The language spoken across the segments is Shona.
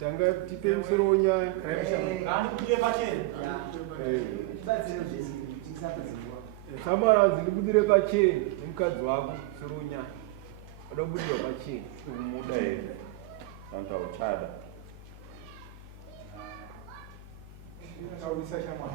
Tanga tipe msoro nyaya. Samara zilibudire pacheni nemukadzi wako msoro nyaya. Wadabudira pacheni. Umuda ere. Santa uchada. Taurisa chama.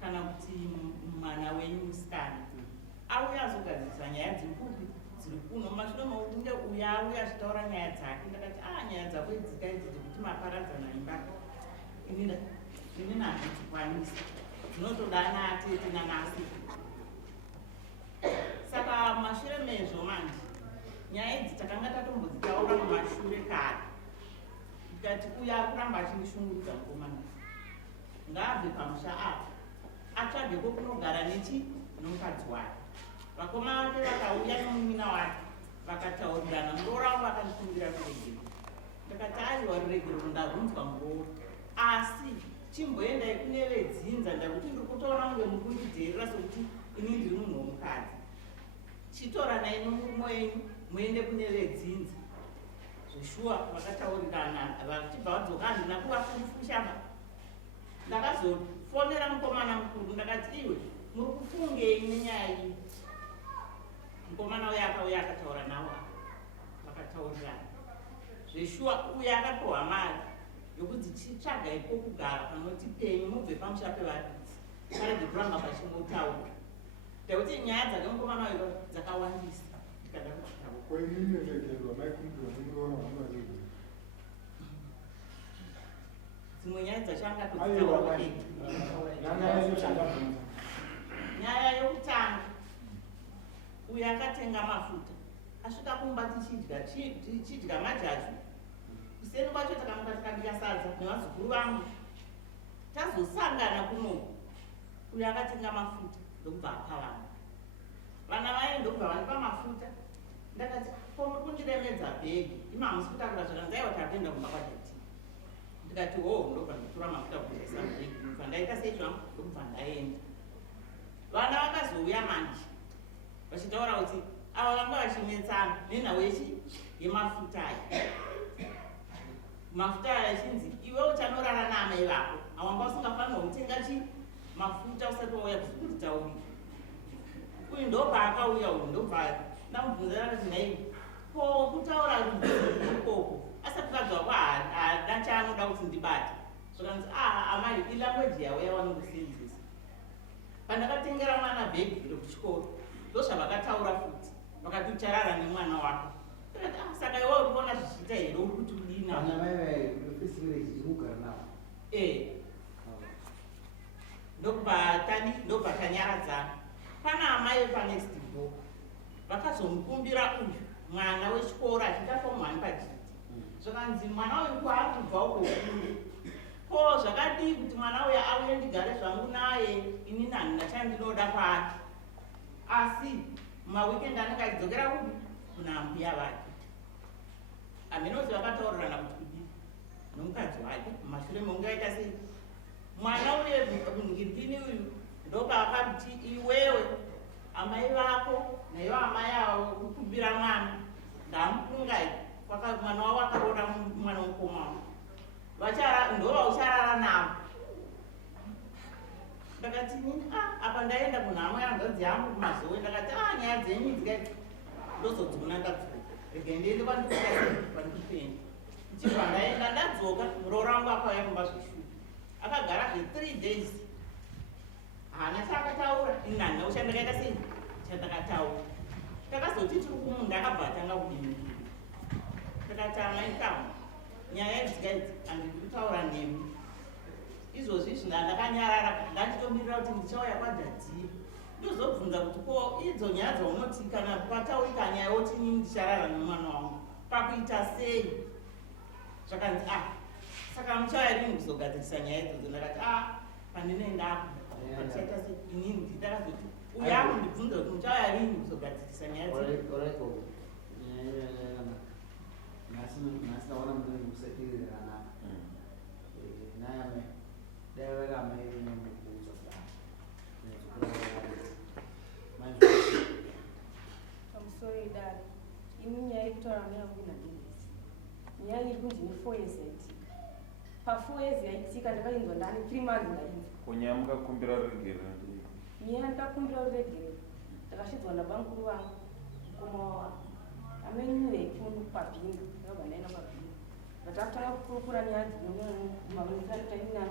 Kana kuti mwana wenyu musikana auya azogadzira dziri kuno mashure maunge uya achitaura nyaya dzake ndakati nyaya dzako idzika idzi dzekuti maparadzana imba ini nazvidzikwanisi dzinotoda naatete nanasi. Saka mashure mezvo manje nyaya idzi takanga tatombodzitaura mumashure kare tikati uya kuramba achindishungurudza mukomana ngaabve pamusha apo atsvageko kunogara nomukadzi wake. Vakoma vake vakauya nomumina wake vakataurirana muroora wangu akandikumbira kuregero. Ndakati aiwa ruregero ndabvunzwa muroora asi chimboendai kune vedzinza ndakuti ndiri kutoona kunge muri kundidheerera sokuti ini ndiri munhu womukadzi. Chitoranai nomurume wenyu muende kune vedzinza. Zveshuwa vakataurirana vachibva vadzoka handina kuvafushamba. Ndakazofonera mukomana mukuru ndakati iwe muri kufungei nenyaya iyi. Mukomana uya akauya akataura navo vakataurirana. Zveshuwa uya akapiwa mari yokuti chitsvagai pokugara panoti penyu mubve pamusha pevaridzi parege kuramba pachingotaura tekuti nyaya dzake mukomana wayo dzakawandisa. Ndikada dzimwe nyaya dzachangatotaura nyaya yokutanga uyo akatenga mafuta asvika kumba tichidya majachu kuseni kwacho takamuka tikabika sadza nevazukuru vangu tazosangana kuno uyo akatenga mafuta ndokubva apa vana vaye ndokubva vanipa mafuta. Ndakati komuri kundiremedza bhegi imamusi kutakura zvakanzaiwa takuenda kumba kwadeti. Ndikati ndobva nditora mafuta kuisa bhegi ndobva ndaita seizvangu ndokubva ndaenda. Vana vakazouya manje vachitaura kuti ava vanga vachinetsana nenhau yemafuta aya. Mafuta aya achinzi iwe uchanorara naamai vako awanga usingafanirwa kutenga mafuta usati wauya kuzikunditaurira. Uyu ndobva akauya uyu ndobva ndamubvunza kuti nhai ko kutaura ikoko asati vadzwako haada chaanoda kuti ndibate zvakanzi amai ilangweji yawo yavanongosenzesa. Pandakatengera mwana bhegi rekuchikoro ndozvavakataura futi vakati ucharara nemwana wako. Saka iwe uri kuona zvichiita here uri kuti udini ndobva tanyaradzana. Pana amai vepanext door vakazomukumbira uyu mwana wechikoro achiita fomu 1 pachiti zvakanzi mwana uyu kwaari kubva uko ko zvakadii kuti mwana uyu auye ndigare zvangu naye ini handina chandinoda kwaari. Asi mumawikendi anenge achidzokera kupi kuna mbuya vake. Haminoti vakataurirana kuti kudii nomukadzi wake mumashure monge aita sei. Mwana uye ngiripini uyu ndopavakati iwewe amai vako naivo amai avo kukumbira mwana ndamukungai mwana wavo akaroora mwana mukomana ndova ucharara navo. Ndakati nini apa ndaenda kunhamwe yanzvadzi yangu kumazowe ndakati nyaya dzenyu dzikaiti ndozodzona ndadzoka rege ndiende kwandikupenda. Ndichibva ndaenda ndadzoka muroora wangu akauya kumba zveshuwa akagara 3 days hana chaakataura ini handina kuchandakaita sei chandakataura. Takazoti tiri kumunda akabva atanga kudimukira. Takati amai kama nyaya idzika idzi handidi kutaura nemi izvozvi zvina ndakanyarara ndanditomirira kuti ndichauya kwadhadhii ndozobvunza kuti ko idzo nyaya dzaunoti kana pataurika nyaya woti inini ndicharara nomwana wangu pakuita sei. Zvakanzi saka muchauya rini kuzogadzirisa nyaya idzodzo. Ndakati pandinoendapo achaita sei inini ndakazoti uya kundibvunza kuti muchauya rini kuzogadzirisa nyaya dzodzo. Naona mtu kusaidia na dawa kama hiyo ni kuuza I'm sorry dad. Ini nyaya ikutora yangu na Dennis. Nyaya ikunji ni 4 years yaitika. Pa 4 years yaitika ndakainzwa ndani 3 months ndainzwa. Kunyamuka kumbira ruregero. Nyaya ndakakumbira ruregero. Ndakashidzwa nabankuru vangu kumawa. Amenyure ifundu papinga. Yoba naenda papinga. Ndatatanga kukurukura nyaya dzimamuzira taina.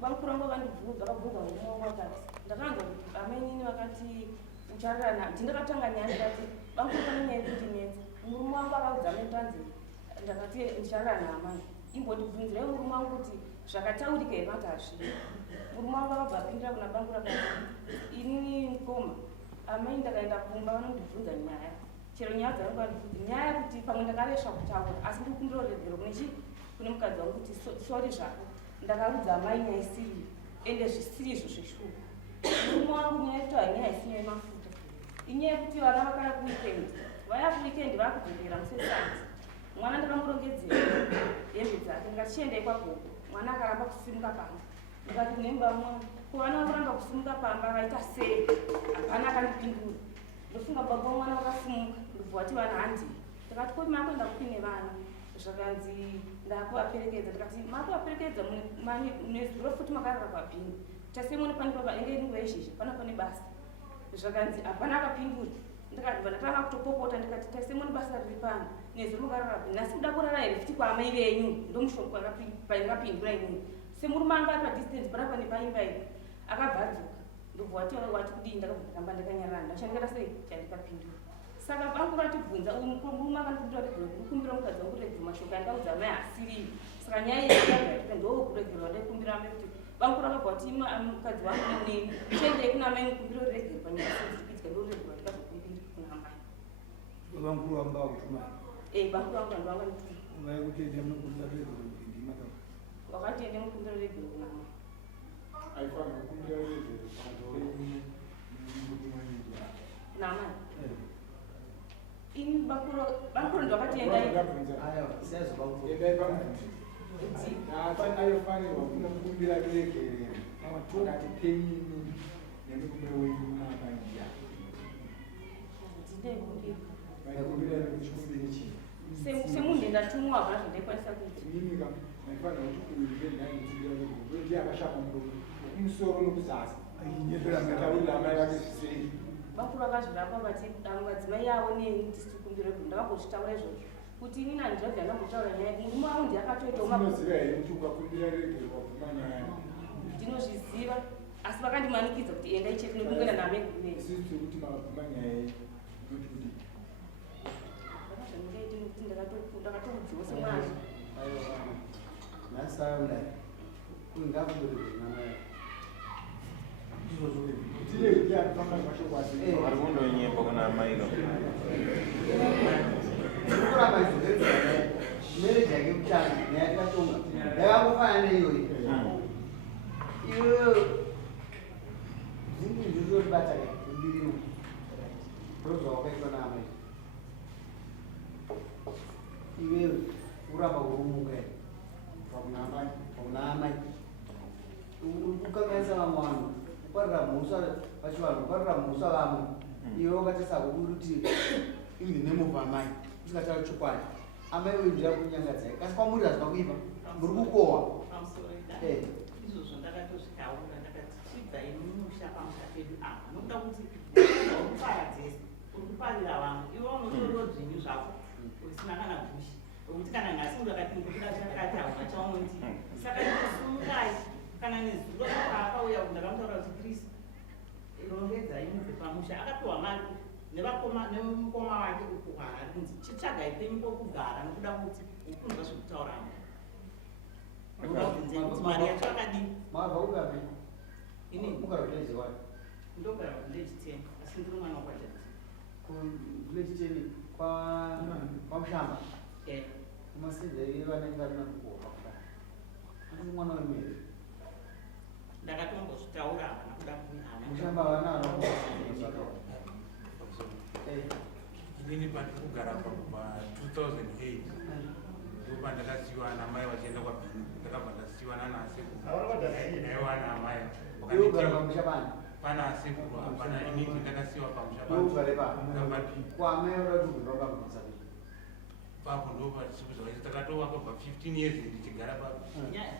Bankuru vangu vandibvunza vakabvunza umwe wakati ndakanzwa kuti amenyini vakati ucharara ndindakatanga nyaya ndikati banguru pane nyaya yekundinetsa murume wangu akaudza metanzi ndakati ndicharara naamai imbondibvunzirai murume wangu kuti zvakataurika yemati hazvii murume wangu akabva apindira kuna banguru akati inini mukoma amai ndakaenda kumba vanondibvunza nyaya chero nyaya dzanongandibvunzi nyaya yekuti pamwe ndakaresva kutaura asi ndikukumbira ruregero kune mukadzi wangu kuti sori zvako ndakaudza amai nyaya isiri ende zvisiri izvo zveshuwa murume wangu nyaya yekuti hanyaya isina yemafuta inyaya yekuti vana vakaya kuwikendi vaya kuwikendi vakudzokera musesati mwana ndakamurongedzera hembe dzake ndikati chiendai kwagogo mwana akaramba kusimuka pamba ndikati kune mbamwa kuvana vakuramba kusimuka pamba akaita sei hapana akandipindura ndofunga baba mwana vakasimuka ndobva vati vana handi ndikati koti makuenda kupine vana zvakanzi ndakuvaperekedza ndikati makuvaperekedza nezuro futi makarara kwabhini tasemone pani baba enge inguva izhizhi pana pane basa zvakanzi hapana akapindura ndikati ndatanga kutopopota ndikati tasemone basa riri pano nezuro makarara bhini asi kuda kurara here futi kwaamai venyu ndomushoko paingapindura inini semurume anga ari padistance pana pane paimba iyi akabva adzoka ndobva wati kudii ndakabva ndakanyarara ndashandikata sei chandikapindura saka banguru atibvunza murume akandipindura regero ndikumbira mukadzi wangu regero mashoko andaudza mai asiriyo saka nyaya yeaaita ndokuregero wandaikumbira amai kuti banguru akabva kuti mukadzi wangu neni chiendei kuna amai mukumbiro regero panyaya sezikuitika ndoregero ndikazokumbiri kuna amai banguru vanga vakutuma banguru vangu vandu vanga ndituma vaikutoenda munokumbira regero ndimaka wakati ende mukumbiro regero kuna amai aifanira kukumbira regero namai ini bakuru ndo vakatiendai aifanirwa kunokumbira regero akati penyini nemikumbiro wenyu nabanjia vaikumbira chikumbiro chii semunhu ndatumwa havana zvandakwanisa kuita mimi kam maifanira kuti kuivendaikumbira regero ndiye akashama muromo kumusoro nokuzasi taurira amai vake zvisei bakuru vakazvirapa vati madzimai avo neni tisiri kumbira regero ndakambozvitaura izvozvo kuti inini handizvazi andambotaura nyaya murume wangu ndiakatoitainoziva here kuti ukakumbira regero wabvuma nyaya ndinozviziva asi vakandimanikidza kuti endai chete nokungana namegurei isisi tekuti makabvuma nyaya notudi vakazvandiaiti nokuti ndakatoudziwa semwana nasaunda kungakuberekenamaya vari kundonyimba kuna amairo kuramba mereji yake kutanga neyatikatonga yakangofana neiyoyi iweyo zingi ndizoribata mbiriwo ndozvawakaitwa naamai iweyo kuramba kurumuka pakunaamai ukanganisa vamwe vanhu uparira mhosva pachivanhu uparira mhosva vamwe iwe wakatesako kuti imi nemovha amai usikataura chokwadi amai weyu ndira kunyangadza kasi kwamuri hazina kuipa muri kukohwa izvozvo ndakatozvitaura ndakati chidzai mumusha pamusha pedu apa nokuda kuti urikupara dzese uri kuparira vamwe iwe unotoriwo zvinyu zvako usina kana gushi nokuti kana nhasi ungakati ndikuda chakataura chaunoti saka ndosumukai kana nezuro paakauya ndakamutaura kuti kristu rongedzai mubve pamusha akapiwa mari nemukoma wake ukuhara kunzi chitsvagai penyu pokugara nokuda kuti ukunzwa zvekutauramo mari yacho akadii mabva ukapi ini mukarotezi wai ndogara kuvillage 10 asi ndiri mwana wakwatati kuvillage 10 kwamushamba kumasezeri vanenge varina kukohwa pakudai asi mwana wemere ndakatombozvitaura hapana kuda mushamba vana inini pandiri kugara pa2008 ndopandakasiyiwa namai vachienda kwabhini ndakabva ndasiyiwa nanasekuru namai pana asekuru hapana inini ndakasiyiwa pamusha papo ndopachikuza takatova kwabva 15 years ndichigara papo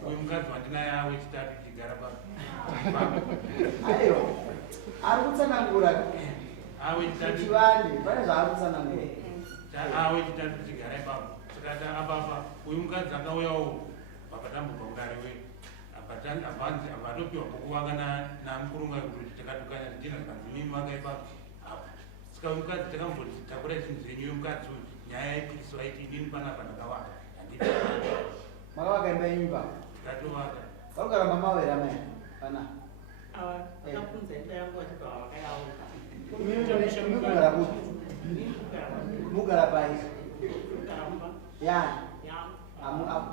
uye mukadzi wandinaye wechitatu tichigara papo aiwa ari kutsanangura chivande pane zvaari kutsanangura wechitatu tichigara ipapo sakati apapa uyu mukadzi akauyawo pakatambuka ungare we abvanzi abatopiwa pokuvaka namukurunga kuti takatukanya tichina kanzi mimi vaka ipapo saka mukadzi takamboti takura chinhu zvenyu yomukadzi uyu nyaya yaipikiswa iti inini panapa ndakavaka handii makavaka imba yenyu ipapo ndatovaka vakugara mama here amai pana akafunza imba yangu vatikavakayaoka mugara kuti mugara pai yani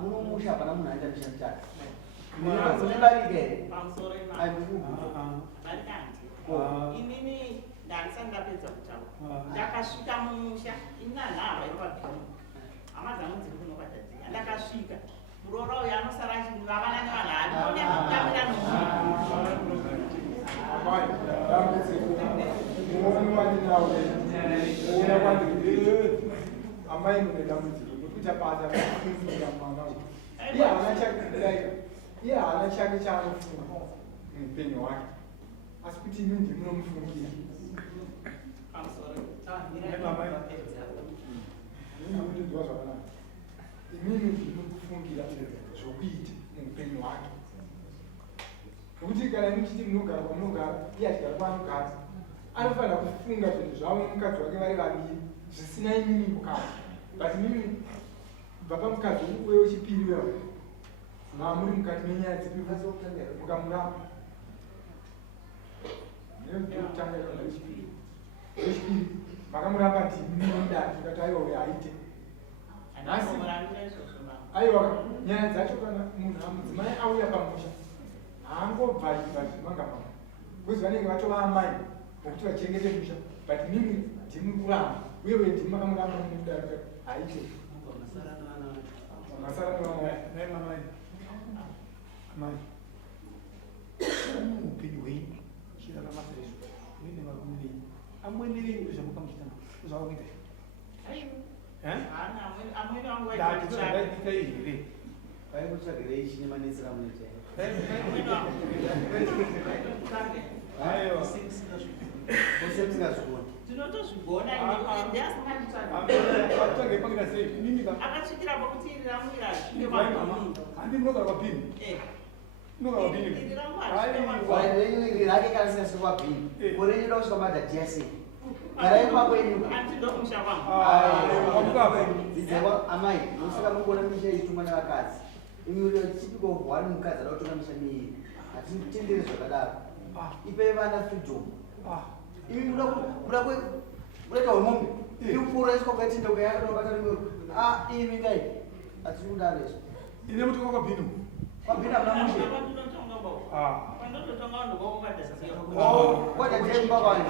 munomusha pana munhu aita misha mutatu munebarika here pamusoro imaarikanti inini ndandisati ndapedza kutaura ndakasvika mumusha inanhava iripabhimu hama dzangu dziri kuno kwadadzia ndakasvika murora uyo anosara achivavana nevanhu anoneakamira amai mune dambudziko nekuti apata kufungira mwana iye haana chake chaanofunga muupenyu hwake asi kuti imi ndimunomufungira inamutidziwa zvakanaka imimi ndinokufungira zvokuita muupenyu hwake nokuti kana imuchiti munogara kwamunogara iye achigara kwaanogara anofanira kufunga zvinhu zvavo mukadzi wake vari vaviri zvisina imimi mukadzi but mimi kubva pamukadzi uye wechipiri wewa muri mukati menyaya dzipi mukamuramba nekutanga ironda wechipiri makamuramba ndiminoda tikati aiwa aite aiwa nyaya dzacho kana munhu amudzimai auya pamusha haangobvaivazvimanga mama kuzi vanenge vatova amai nokuti vachengete musha but mimi ndimukuramba uyewe ndimakamuramba muda haite masara amai upenyu hwenyu chiraramasa izvo uine varume venyu amwenei zvamukamuchitana zvavakuita ndaitika here pai mutsvagirei chine manetsera munoita ose musingazvigoni tinotozvigona atsvageipangira sei mimika akasvikira pakuti iri ramwira handi munogara kwapini munogara kwapini renyu iri rake kana singasvika kwabhini korenyu da kusvika madhadhiya sei garai kwakwenyu antidomusha kwangu dzidzakwa amai nosaka mukuona misha ichitumwa nevakadzi imwe typical of one mukadzi ada kutonga misha miiri hatitenderi zvakadaro ipai vana freedom imi muda kuita hwemombe ikupfuura iswa kwaitendeuka yakadokatarimero imi ngai hatiri kudaro izvo ine mutonga kwabhinu kwabhinu hamuna mushe kwadhadhia kumba kwani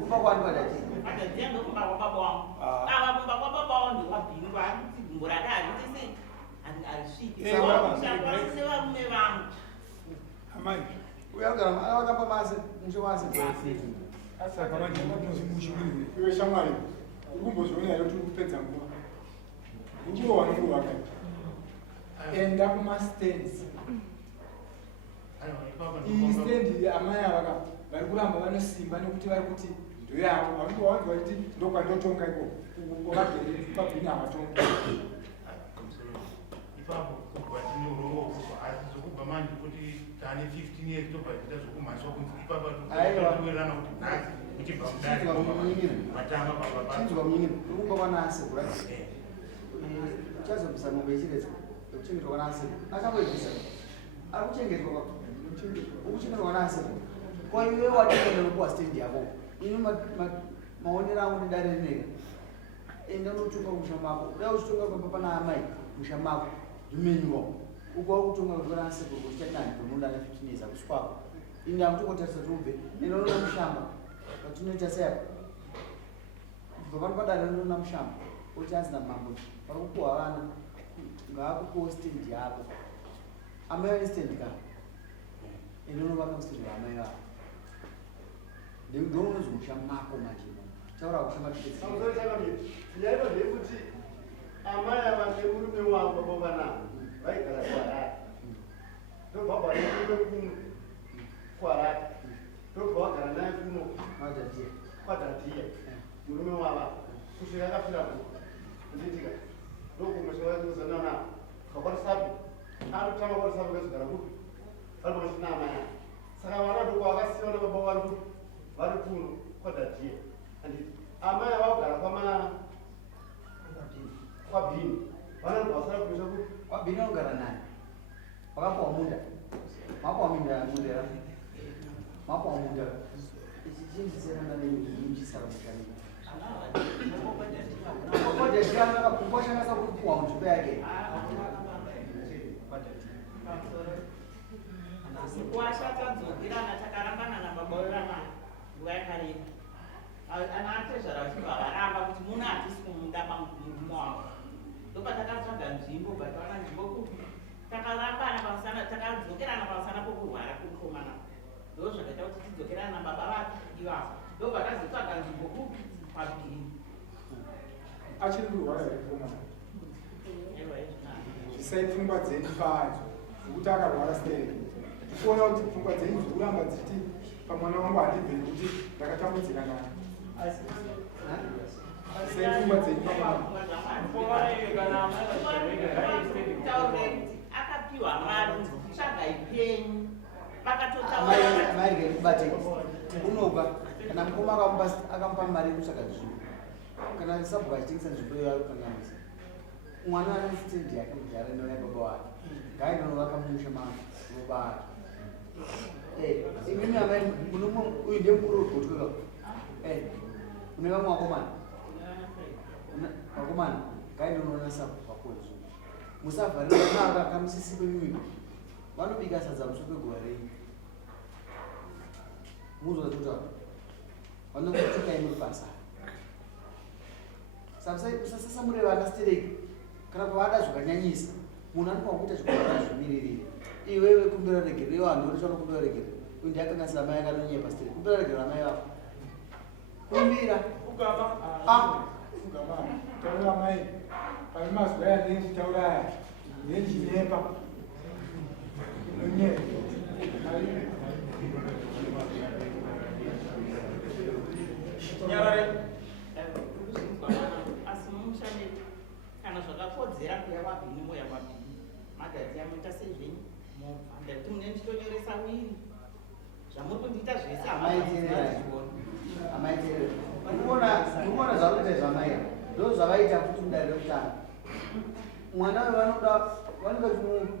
kumba kwani kwadhadhia adadzia ndokumba kwababa wangu ava kumba kwababa wangu ndokwabhinu kwakuti gumbo rake haritisi harisviki vakushakwasise varume vangu amai uyagara akapa mase mushe wase saka vandimuchimushimiri iwe shamwari uri kumbozviona here kuti uri kupedza nguva uchirowa nenguva kai enda kumastands iyi stendi amai avaka vari kuramba vanosimba nekuti vari kuti ndoyavo vakutowanzwa kuti ndokwandotonga iko vagere pabhini havatonga ipapo kubva tinorongouva asi zvokubva manje kuti tane 15 years tobva tiita zvokumhaswa kunzi ipapa toerana kuti nhasi muchibva mudatanga chinzwa munyini ukumba kwanasekura chazobvisa mombe ichiredzwa ekuchengetwa kwanasekura achangoibvisa ari kuchengetwa ukuchengetwa kwanasekura kwaiwe watenga nokuwa stendi yako ini maonero angu nedare rineka enda unotunga musha mako dai uchitonga pamba pana amai musha mako zvimenywa ukwa kutonga kuti kwanasekura kuti chatani pemunda ane 15 years akuswako ini akutokotarisa tiubve enda unoona mushamba patinoita seyapa kubva pano padare unoona mushamba kuti hanzina mambo pari kupuhwa vana ngaakupuwo stendi yako amai ane stendi ka ende unovaka mustendi waamai vavo ndounonzi musha mako manje taura kushamba nyaiva ndeyekuti amai ava nemurume wavo bovanavo vaigara kuharare ndobva kwanemurume kuno kuharare ndobva wagara naye kuno kwadhadhiya murume wava kusvika akafira ku nditika ndokumweshauzanana kakwarisapi arikutama kwarisapi kazigara kupi vari kwachina amai saka vana doko vakasiyiwa nababa vari kuno kwadhadhiya amai avagara kwabhini vanobvasara kuisa kuti kwabhini anogara naye wakapawa munda mapawa munda mapawa munda ichichinjiserana nemuchisara mushani kwashanasa kupuwa nzvimbo yake kwashatadzokirana takarambana nababaurana nguva yakareba ana atezvara vachibva varamba kuti muno hatisi kumunda murume wavo ndopatakatsvaga nzvimbo batawana nzvimbo kuti takarambana pamusana takadzokerana pamusana pokurwara kumukomana ndo zvakaita kuti tidzokerana nababa vake ivavo ndobva tazotsvaga nzvimbo kupi pabhiri achiri kurwara rekomana zvisai pfungwa dzenyu pacho zvokuti akarwara sei kuona kuti pfungwa dzenyu dzokuramba dziti pamwana wangu handibveri kuti ndakatambudzika naye zvisai pfungwa dzenyu akapiwa mari tsvagai penyu pakatotauramairike kubate unoba kana mukoma akamupa mari yekutsvaga nzvimbo kana sabhuka achitengesa nzvimbo iyo arikanganisa mwana ane stendi yake mudhara inoya baba wake ngainonova musha mabara imimi amai uyu ndiye mukuru wegotweka une vamwe vakomana ngainonoona sabhuka kwezu musavharira vana vakamusisi kwemimiko vanobika sadza muswe kwegova renyu muzozutaura vanokutukai muri basa sasasamure vana stereki kana pavada zvakanyanyisa munhu anofanwa kuita zvikora zvimiriri iwewe kumbira regere iwo hanhu richo nokumbira regere uyu ndiakangasira mai akanonyepa stereki kumbira regere amai vavo kumbira taura mai pane mazuva yanenzi tauraya nenjinepa nonyepa asi mumushande kana zvakakodzera kuya kwabhini moya kwabhini madhadzi amoita sezvenyu handati mune ndichitonyoresa wiri zvamuri kundiita zvese amaiteerekuona zvakuita zvamaiya ndo zvavaita kuti mudare rekutanga mwana we vanoda vanenge kuti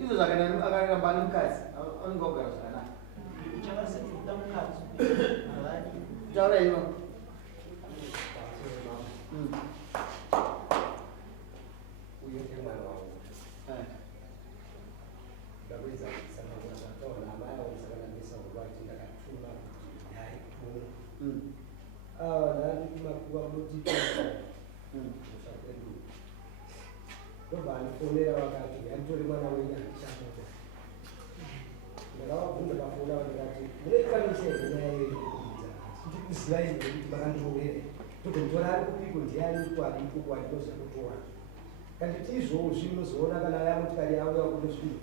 izvo zvakaramba nemukadzi vanenge kugara zvakanaka taura ivo uyende mwana wangu ndaweza kusema kwamba ambaye anasanganisa urwati ndakatuma naye nani makuwa mutiko ushapedu ndoba anifonera wakati yamtori mwana wenyu achishamoto ndakavabvunza pafona ndikati muneikanisei naye ndikuzivaii kuti makandiorere tokontora ari kupiko ndiani kwadipo kwadinoza kutora kandi tizvozvi munozoona kana aya motikari auya kunozvino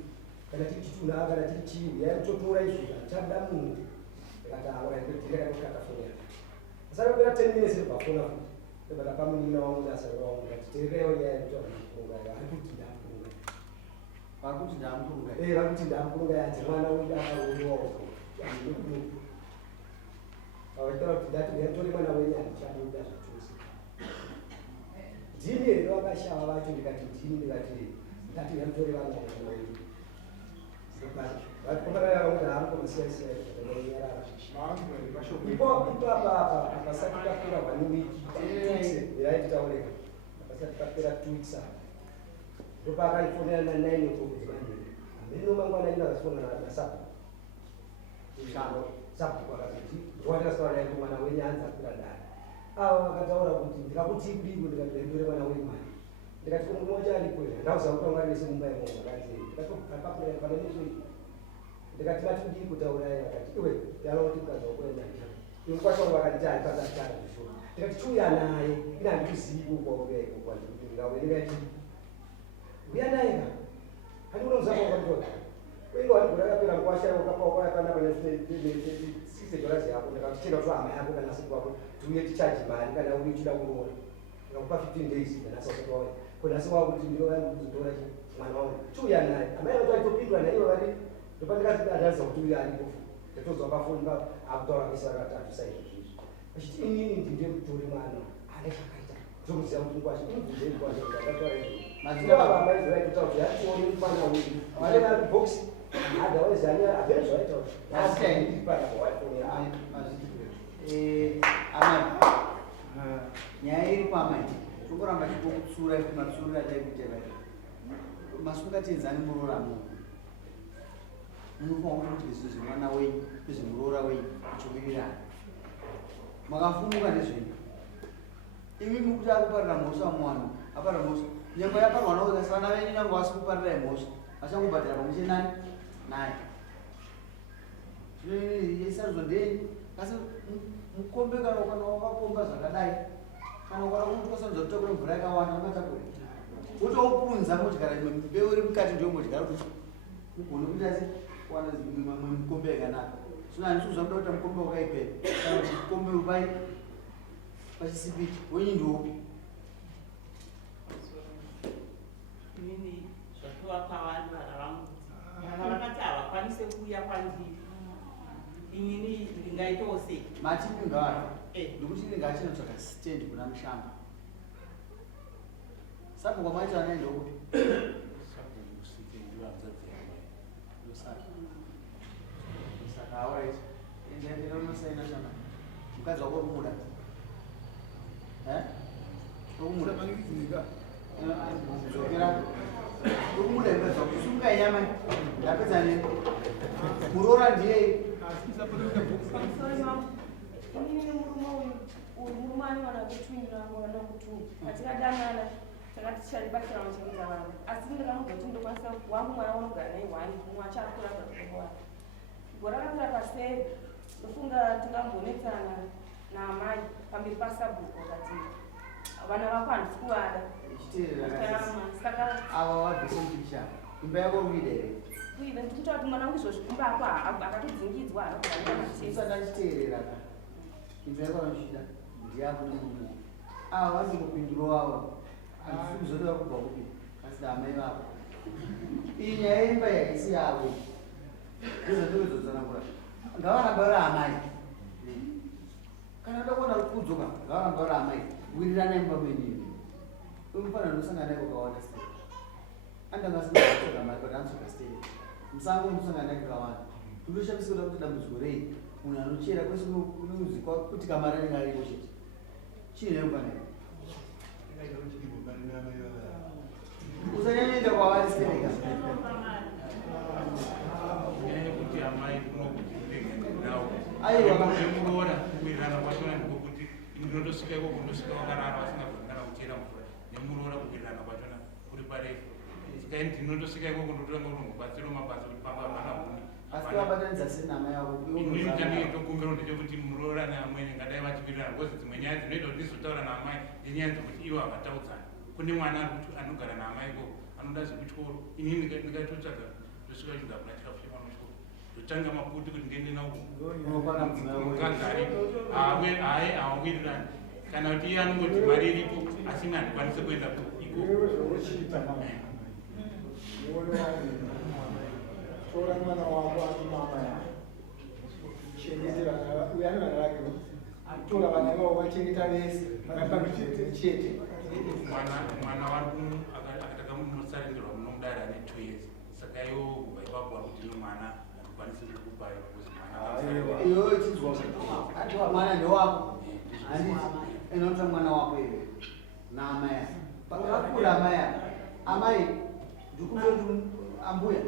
kana tichituna kana tiri chii yaitotora izvozvo achabuda munhu ndikati auraindekatakafonera asakapera 10 minutes ndibvafona futi ndobata pamunina wangu nasarwa wangu ndati teerewo nyaya yekutaura arikuti ndakurunga vakuti ndamukurunga vakuti ndakurunga yadzi mwana wedu akaoniwawo avaitaura kuti ndati yatori mwana wenyu andichamuda zvachose ndini here vakashava vacho ndikati ndini ndati yamutori vana wenyu ipapapa apasati tapera 1 week yaititaureka apasati tapera 2 weeks apa ndopakaifonera na 9 okukudzimanyeri ameno mangwana ina akasifona nasabu sabhuku akazoti ndowandikasaura naye kuti mwana wenyu anzi akura dare ava vakataura kuti ndikakuti kudiko ndikatendore mwana wenyu mari ndikati kumumocha alipo ndauza kuti mwari wese mumba imo vakanzei ndikatopapapura panemizvei ndikati vati ndiri kutaurayi vakati iwe yaloti mukadzi wako endaita imukwashangu vakati haipazatara zvisho ndikati chiuya naye ina handikuzivi ukwaukeko kwandikuti ndingaweringati uya naye ka handikuno muzama wakwanditoda uinge wandigura kapera mukwasha ukapaukwayakana pane $6 yako ndikatichenda kuti hama yako kana siku wako tiuye tichaji mari kana uri uchida kuroora ndikakupa 15 days ndanasautotaura kunasi wako kuti ndinoyangukuzotora mwana wangu chiuya naye amai vato aitopindura naivo vari ndopandikazidadaza kuti uyo aripo ndatozwa pafoni akutaura vese vakatatu saizvozvizvi achiti inini ndinde kutore mwana ane zvakaita zvokuziva kuti ngwashi unobvunzei kwazvo kuti akatwara izvi mazivava amaizovaitotaura kuti atione mufana wedu vanena bhoxi otherwise ani havene zvaita kuti asiaipana kwawaifonera amai nyaya iri pamai tokuramba tipokutsura matsuriro adai kuiteva masungatenzani muroramo munofanira kuti zvinhu zvemwana wenyu nezvemuroora wenyu kuchovirirana makafumuka nezvenyu imi mukuti akuparira mhosva muwanhu aparira mhosva nyengo yaparwa nao kasi vana venyu nyange vasi kuparirai mhosva vachangobhadhira pamwe nani naye zvinoyesarizvo ndenyu asi mukombe kana wakakomba zvakadai kana ukada kutwasanudza kutokure mvura yakawanda umatakure wotoupunza motikara mbeu iri mukati ndiyo motikara kuti ugone kuti asi kuwana mamwe mukombe yakanaka zvino handisi zvakuda kuita mukombe wakaipera kana kuti mukombe upai pachisipiti wenyu ndiwo inini zvatowa kwavanhu vana vangu vana vakati havakwanise kuuya kwandiri inini ndingaitawo sei matipi ngavana ndikuti inenge achinotsvaka stendi kuna mushamba sapo kwamaita anaenda kuti saka await endaendinonosaina shama mukadzi wako rumuda rumuda zokera rumuda mukadzi wako sungai nyama ndapedza nini muroora ndiyei inini murume uyu murume anowana kutunyira mwana kutu atikadanana takati ticharibatsira muchengeta vana asi ndingamuzoti ndokwanisa wangu mwana unogara naye wani mumwe achakura pakuaa gora rakura paseri ndofunga tingambonetsana naamai pamberi pasabhuku kati vana vako handisi kuvada saka ava wabhisempisha imba yako ruida here kuida ndikuita kuti mwana wangu izvozvi kumba ako akatodzingidzwa usati achiteerera ka imba yako anoshida ndiyako nemumu ava vanongopinduro wavo handisi kuzodeva kubva kupi asi amai vavo iyi nyaya yemba yaisi yavo ndozvatozotsanangura ngavaramba vari amai kana ndakuona kudzoka ngavaramba vari amai wirirana imba menini umufanira ndosangana naye kwakawanda stei andangasinaaoga mai but anotsoka stei musango ndosangana naye kwakawanda ndoshamisa kuti dambudziko rei munhu anochera kwese kunozikwa kuti kamari anenge ariko chete chii nemufanira usanyanyoenda kwavari stereka aiwamuroora kuwirirana kwachona ndikokuti ndinondosvika ikoko ndosvika vakarara vasingagona kuchera mvura nemuroora kuwirirana kwachona kuri parefu kai ndinondosvika ikoko ndotanga kutongobatsiro mabasa kuti pamba mana huni asi vabatanidza senhama yavo inini chandinge tokumbira ndechekuti muroora neamweni ngadai vachiwirirana kozi dzimwe nyaya dzinoita kuti ndizotaura naamai ndenyaya dzekuti ivo havataudzana kune mwana anogara naamai ikoko anoda zvekutyoro inini ndikaitotsvaga ndosvika chinda kuna chikafu chemwana wechikoro ndotanga maputi kuti ndiende naumukadzi aripo haye hawawirirani kana kuti iye anongoti mari iripo asina handikwanise kuenda ikoko tora mwana wako ati mama yako chengetera uyani vana vake tora vana vavo vachengeta vese vakapambidzete chete mwana wari akataka munosarindirwa munomudara ane 2 years saka iwo kubva ipapo vari kuti mwana handikwanisi kukupai iwe chinzwa atiwa mwana ndewako handiti inota mwana wako iwe naamai yako pakakura amai yako amai ndikundoti ambuya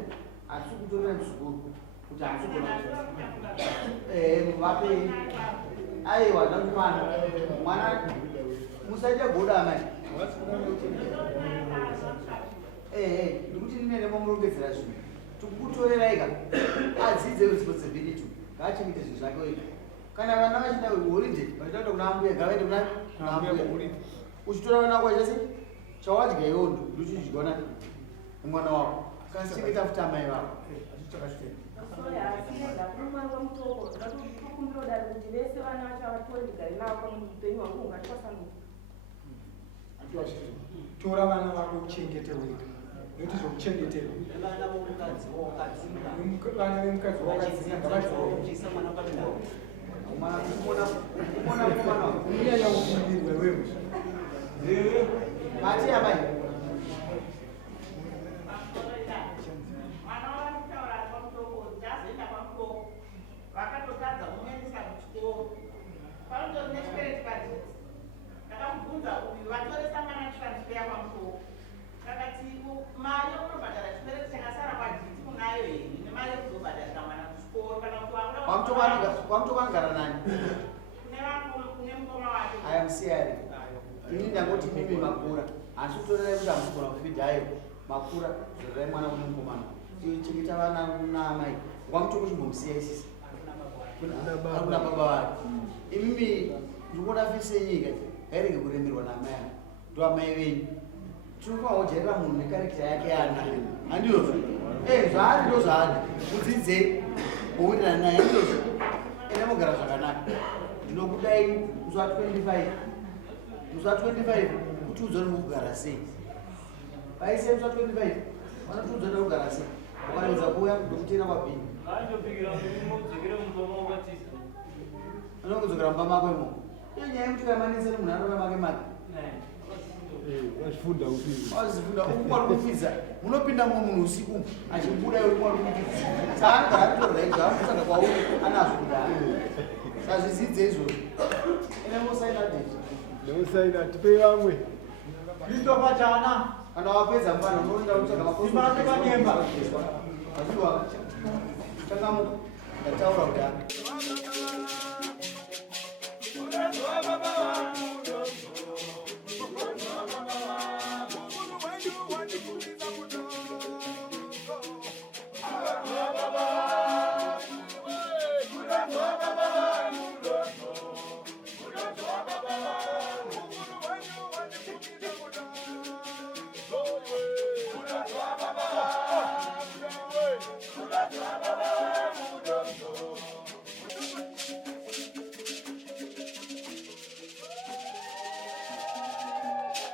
hatisi kutorera muzukuru kuti hatisogona vape aiwa ndakuti mwana musaita goda amai ndikuti ndinene mamurongedzera zvinhu tikukutoreraika adzidze responsibility ngaachengete zvinhu zvake oika kana vana vachida hurinde vachitaenda kuna ambuya ngavaende kuna ambuya uchitora vana wako chese chawadya iwondo ndochidyana nemwana wako kasichengeta futi amai vako tora vana vako uchengete wega nokuti zvokuchengetera vana vemukadzi wakadzina kumona siyari ini ndangoti mimi makura asi kutorerai kuti hamugona kufidhayo makura zvirai mwana kune mukomana chengeta vana naamai ngwamutongo chimbomusiya isisi kuna baba vake imimi ndikuona fise yenyika ngairege kuremerwa naamai ake ndo amai venyu tinofanira kujairira munhu nekarekita yake anayo handiyozvo zvaari ndo zvaari mudzidzei kuwirirana naye handiyozvo enda mugara zvakanaka ndinokudai musi wa 25 kutiudza kuti mukugara sei paise musi wa 25 vanotiudza kuti mukugara sei ukaredza kuuya ndokutera kwabhini anokudzokera mumba mako imo iyo nyaya yekuti uyamanise munhu anova make make wazifunda uku kwari kufidza munopinda mumwe munhu usiku achibuda iwe kwari kufidza saka atorrai zvakusanga kwauri anazvo kudaro sazvidzidze izvozvo ene musaina deti nemusaina tipei vamwe Christopher Chana kana wapedza mfana unoenda kutsvaga Simane Kanyemba achiwa changamuka ndataura kudaro